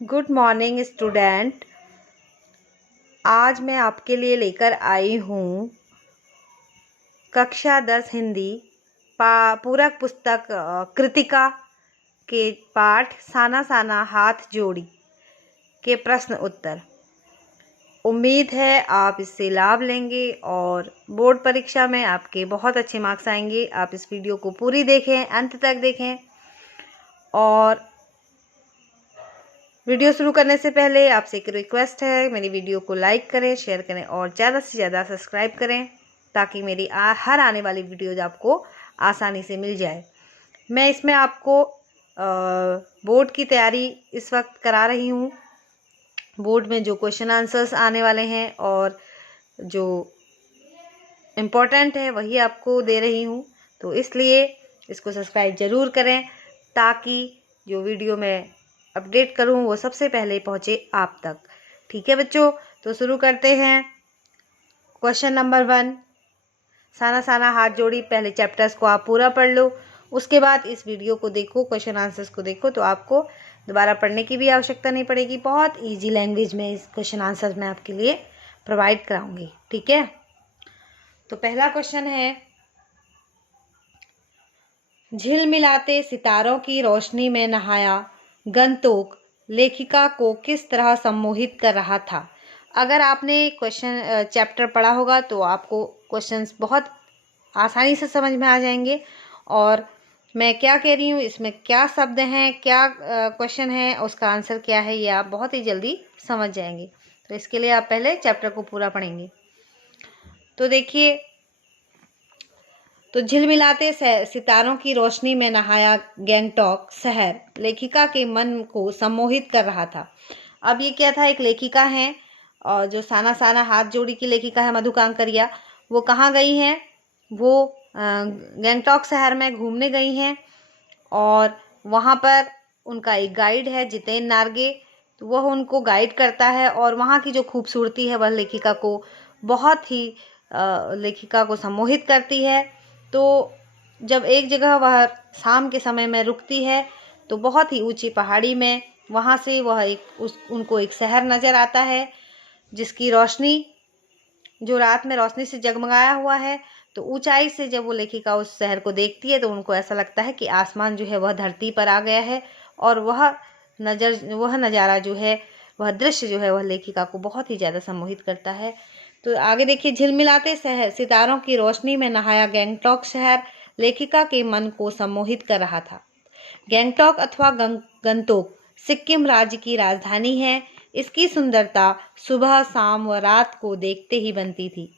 Good morning student. आज मैं आपके लिए लेकर आई हूँ कक्षा 10 हिंदी पूरक पुस्तक कृतिका के पाठ साना साना हाथ जोड़ी के प्रश्न उत्तर। उम्मीद है आप इससे लाभ लेंगे और बोर्ड परीक्षा में आपके बहुत अच्छे मार्क्स आएंगे। आप इस वीडियो को पूरी देखें, अंत तक देखें। और वीडियो शुरू करने से पहले आपसे एक रिक्वेस्ट है, मेरी वीडियो को लाइक करें, शेयर करें और ज़्यादा से ज़्यादा सब्सक्राइब करें ताकि मेरी हर आने वाली वीडियोज़ आपको आसानी से मिल जाए। मैं इसमें आपको बोर्ड की तैयारी इस वक्त करा रही हूँ। बोर्ड में जो क्वेश्चन आंसर्स आने वाले हैं और जो इम्पोर्टेंट है वही आपको दे रही हूँ, तो इसलिए इसको सब्सक्राइब ज़रूर करें ताकि जो वीडियो मैं अपडेट करूँ वो सबसे पहले पहुँचे आप तक। ठीक है बच्चों, तो शुरू करते हैं। क्वेश्चन नंबर 1, साना साना हाथ जोड़ी। पहले चैप्टर्स को आप पूरा पढ़ लो, उसके बाद इस वीडियो को देखो, क्वेश्चन आंसर्स को देखो, तो आपको दोबारा पढ़ने की भी आवश्यकता नहीं पड़ेगी। बहुत ईजी लैंग्वेज में इस क्वेश्चन आंसर्स मैं आपके लिए प्रोवाइड कराऊंगी। ठीक है, तो पहला क्वेश्चन है, झिलमिलाते सितारों की रोशनी में नहाया गंतोक लेखिका को किस तरह सम्मोहित कर रहा था। अगर आपने क्वेश्चन चैप्टर पढ़ा होगा तो आपको क्वेश्चंस बहुत आसानी से समझ में आ जाएंगे और मैं क्या कह रही हूँ, इसमें क्या शब्द हैं, क्या क्वेश्चन है, उसका आंसर क्या है, ये आप बहुत ही जल्दी समझ जाएंगे। तो इसके लिए आप पहले चैप्टर को पूरा पढ़ेंगे। तो देखिए, तो झिलमिलाते सितारों की रोशनी में नहाया गैंगटॉक शहर लेखिका के मन को सम्मोहित कर रहा था। अब ये क्या था, एक लेखिका है और जो साना साना हाथ जोड़ी की लेखिका है मधु कांकरिया, वो कहाँ गई हैं, वो गैंगटॉक शहर में घूमने गई हैं और वहाँ पर उनका एक गाइड है जितेन नार्गे, तो वह उनको गाइड करता है और वहाँ की जो खूबसूरती है वह लेखिका को बहुत ही लेखिका को सम्मोहित करती है। तो जब एक जगह वह शाम के समय में रुकती है तो बहुत ही ऊंची पहाड़ी में वहाँ से वह उनको एक शहर नज़र आता है जिसकी रोशनी जो रात में रोशनी से जगमगाया हुआ है। तो ऊंचाई से जब वो लेखिका उस शहर को देखती है तो उनको ऐसा लगता है कि आसमान जो है वह धरती पर आ गया है और वह नज़ारा जो है, वह दृश्य जो है वह लेखिका को बहुत ही ज़्यादा सम्मोहित करता है। तो आगे देखिए, झिलमिलाते सितारों की रोशनी में नहाया गैंगटॉक शहर लेखिका के मन को सम्मोहित कर रहा था। गैंगटॉक अथवा गंतोक सिक्किम राज्य की राजधानी है। इसकी सुंदरता सुबह, शाम व रात को देखते ही बनती थी।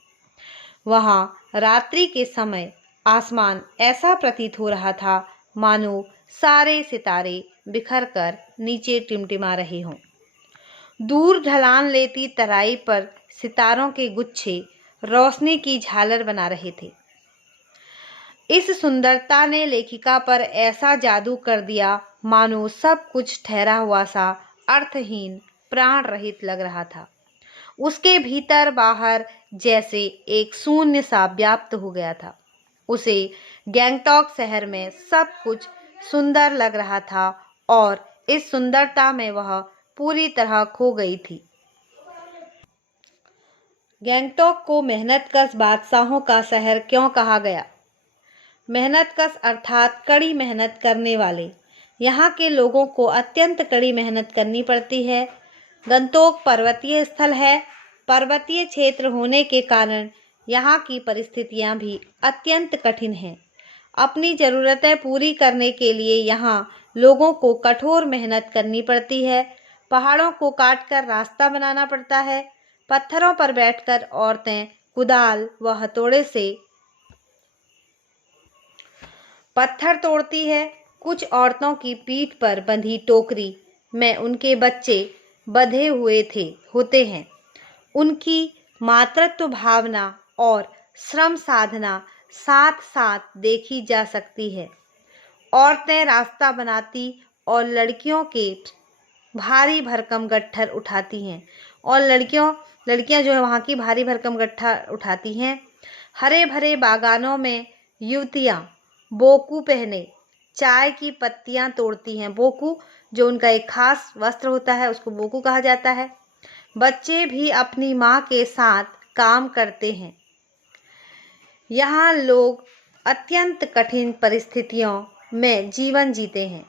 वहाँ रात्रि के समय आसमान ऐसा प्रतीत हो रहा था मानो सारे सितारे बिखर कर नीचे टिमटिमा रहे हों। दूर ढलान लेती तराई पर सितारों के गुच्छे रोशनी की झालर बना रहे थे। इस सुंदरता ने लेखिका पर ऐसा जादू कर दिया मानो सब कुछ ठहरा हुआ सा अर्थहीन, प्राण रहित लग रहा था। उसके भीतर बाहर जैसे एक शून्य सा व्याप्त हो गया था। उसे गैंगटॉक शहर में सब कुछ सुंदर लग रहा था और इस सुंदरता में वह पूरी तरह खो गई थी। गैंगटॉक को मेहनतकश बादशाहों का शहर क्यों कहा गया? मेहनतकश अर्थात कड़ी मेहनत करने वाले। यहाँ के लोगों को अत्यंत कड़ी मेहनत करनी पड़ती है। गंतोक पर्वतीय स्थल है। पर्वतीय क्षेत्र होने के कारण यहाँ की परिस्थितियाँ भी अत्यंत कठिन हैं। अपनी ज़रूरतें पूरी करने के लिए यहाँ लोगों को कठोर मेहनत करनी पड़ती है। पहाड़ों को काटकर रास्ता बनाना पड़ता है। पत्थरों पर बैठकर औरतें कुदाल व हथौड़े से पत्थर तोड़ती है। कुछ औरतों की पीठ पर बंधी टोकरी में उनके बच्चे बंधे होते हैं। उनकी मातृत्व भावना और श्रम साधना साथ साथ देखी जा सकती है। औरतें रास्ता बनाती और लड़कियों के भारी भरकम गट्ठर उठाती हैं और लड़कियां जो है वहाँ की भारी भरकम गट्ठा उठाती हैं। हरे भरे बागानों में युवतियाँ बोकू पहने चाय की पत्तियाँ तोड़ती हैं। बोकू जो उनका एक खास वस्त्र होता है उसको बोकू कहा जाता है। बच्चे भी अपनी माँ के साथ काम करते हैं। यहाँ लोग अत्यंत कठिन परिस्थितियों में जीवन जीते हैं,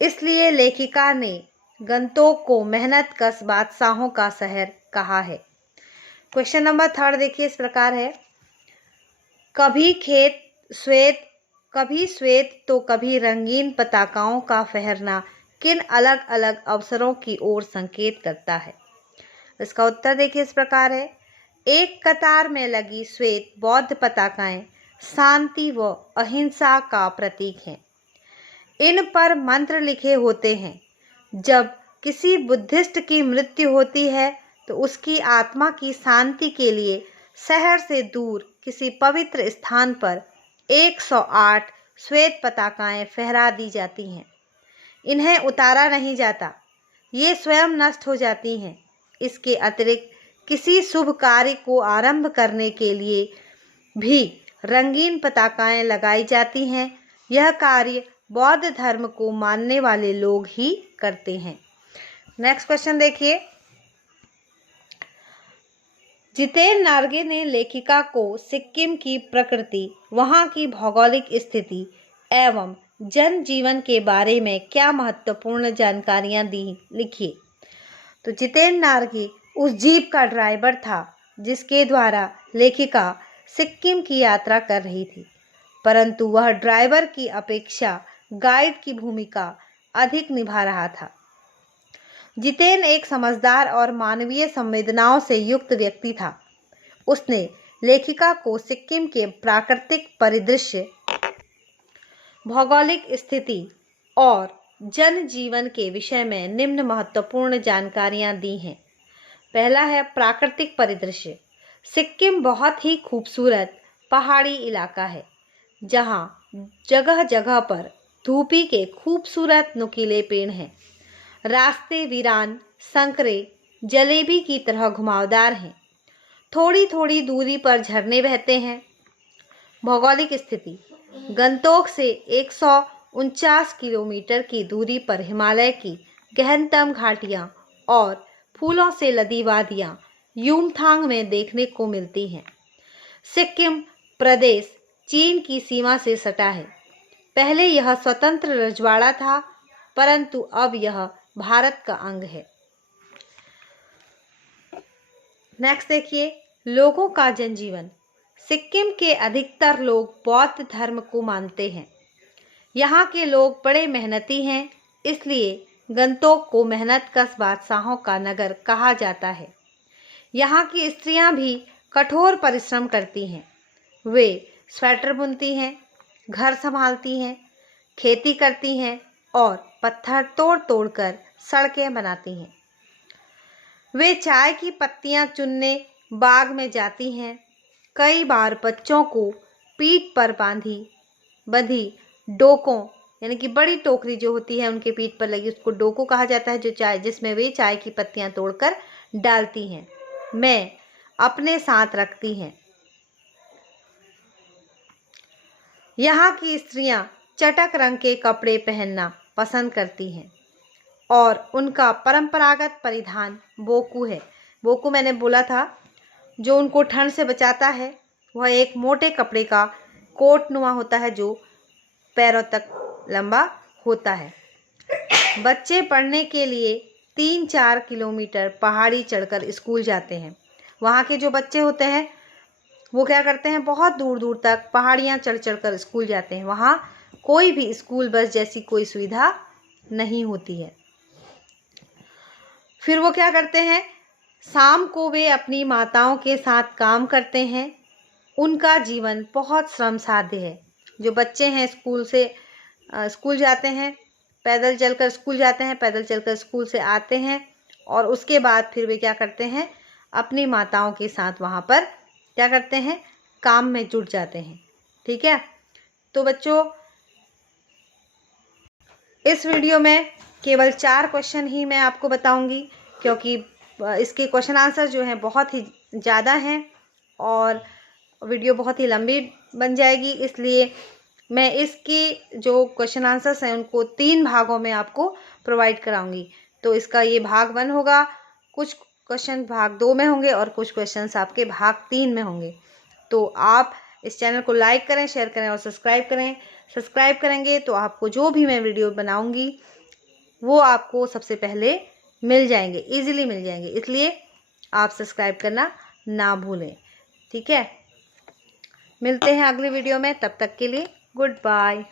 इसलिए लेखिका ने गंतोक को मेहनत कश बादशाहों का शहर कहा है। क्वेश्चन नंबर 3 देखिए, इस प्रकार है, कभी श्वेत तो कभी रंगीन पताकाओं का फहरना किन अलग अलग अवसरों की ओर संकेत करता है। इसका उत्तर देखिए, इस प्रकार है, एक कतार में लगी श्वेत बौद्ध पताकाएं शांति व अहिंसा का प्रतीक हैं। इन पर मंत्र लिखे होते हैं। जब किसी बुद्धिस्ट की मृत्यु होती है तो उसकी आत्मा की शांति के लिए शहर से दूर किसी पवित्र स्थान पर 108 श्वेत पताकाएं फहरा दी जाती हैं। इन्हें उतारा नहीं जाता, ये स्वयं नष्ट हो जाती हैं। इसके अतिरिक्त किसी शुभ कार्य को आरंभ करने के लिए भी रंगीन पताकाएं लगाई जाती हैं। यह कार्य बौद्ध धर्म को मानने वाले लोग ही करते हैं। नेक्स्ट क्वेश्चन देखिए, जितेन नार्गे ने लेखिका को सिक्किम की प्रकृति, वहाँ की भौगोलिक स्थिति एवं जनजीवन के बारे में क्या महत्वपूर्ण जानकारियाँ दी, लिखिए। तो जितेन नार्गे उस जीप का ड्राइवर था जिसके द्वारा लेखिका सिक्किम की यात्रा कर रही थी, परंतु वह ड्राइवर की अपेक्षा गाइड की भूमिका अधिक निभा रहा था। जितेन एक समझदार और मानवीय संवेदनाओं से युक्त व्यक्ति था। उसने लेखिका को सिक्किम के प्राकृतिक परिदृश्य, भौगोलिक स्थिति और जनजीवन के विषय में निम्न महत्वपूर्ण जानकारियां दी हैं। पहला है प्राकृतिक परिदृश्य। सिक्किम बहुत ही खूबसूरत पहाड़ी इलाका है, जहां जगह जगह पर धूपी के खूबसूरत नुकीले पेड़ हैं। रास्ते वीरान, संकरे, जलेबी की तरह घुमावदार हैं। थोड़ी थोड़ी दूरी पर झरने बहते हैं। भौगोलिक स्थिति, गंतोक से 149 किलोमीटर की दूरी पर हिमालय की गहनतम घाटियां और फूलों से लदी वादियां यूमथांग में देखने को मिलती हैं। सिक्किम प्रदेश चीन की सीमा से सटा है। पहले यह स्वतंत्र रजवाड़ा था, परंतु अब यह भारत का अंग है। नेक्स्ट देखिए, लोगों का जनजीवन। सिक्किम के अधिकतर लोग बौद्ध धर्म को मानते हैं। यहाँ के लोग बड़े मेहनती हैं, इसलिए गंतोक को मेहनत कश बादशाहों का नगर कहा जाता है। यहाँ की स्त्रियाँ भी कठोर परिश्रम करती हैं। वे स्वेटर बुनती हैं, घर संभालती हैं, खेती करती हैं और पत्थर तोड़ तोड़कर सड़कें बनाती हैं। वे चाय की पत्तियां चुनने बाग में जाती हैं। कई बार बच्चों को पीठ पर बंधी डोकों, यानी कि बड़ी टोकरी जो होती है उनके पीठ पर लगी, उसको डोको कहा जाता है, जिसमें वे चाय की पत्तियां तोड़कर डालती हैं, मैं अपने साथ रखती हैं। यहाँ की स्त्रियां चटक रंग के कपड़े पहनना पसंद करती हैं और उनका परंपरागत परिधान बोकू है। बोकू मैंने बोला था, जो उनको ठंड से बचाता है। वह एक मोटे कपड़े का कोट नुमा होता है जो पैरों तक लंबा होता है। बच्चे पढ़ने के लिए 3-4 किलोमीटर पहाड़ी चढ़कर स्कूल जाते हैं। वहाँ के जो बच्चे होते हैं वो क्या करते हैं, बहुत दूर दूर तक पहाड़ियाँ चढ़ कर स्कूल जाते हैं। वहाँ कोई भी स्कूल बस जैसी कोई सुविधा नहीं होती है। फिर वो क्या करते हैं, शाम को वे अपनी माताओं के साथ काम करते हैं। उनका जीवन बहुत श्रम साध्य है। जो बच्चे हैं स्कूल जाते हैं, पैदल चलकर स्कूल जाते हैं, पैदल चलकर स्कूल से आते हैं और उसके बाद फिर वे क्या करते हैं, अपनी माताओं के साथ वहाँ पर क्या करते हैं, काम में जुट जाते हैं। ठीक है, तो बच्चों इस वीडियो में केवल 4 क्वेश्चन ही मैं आपको बताऊंगी, क्योंकि इसके क्वेश्चन आंसर जो हैं बहुत ही ज़्यादा हैं और वीडियो बहुत ही लंबी बन जाएगी। इसलिए मैं इसकी जो क्वेश्चन आंसर्स हैं उनको 3 भागों में आपको प्रोवाइड कराऊंगी। तो इसका ये भाग 1 होगा, कुछ क्वेश्चन भाग 2 में होंगे और कुछ क्वेश्चंस आपके भाग 3 में होंगे। तो आप इस चैनल को लाइक करें, शेयर करें और सब्सक्राइब करें। सब्सक्राइब करेंगे तो आपको जो भी मैं वीडियो बनाऊंगी वो आपको सबसे पहले मिल जाएंगे, इजीली मिल जाएंगे, इसलिए आप सब्सक्राइब करना ना भूलें। ठीक है, मिलते हैं अगले वीडियो में, तब तक के लिए गुड बाय।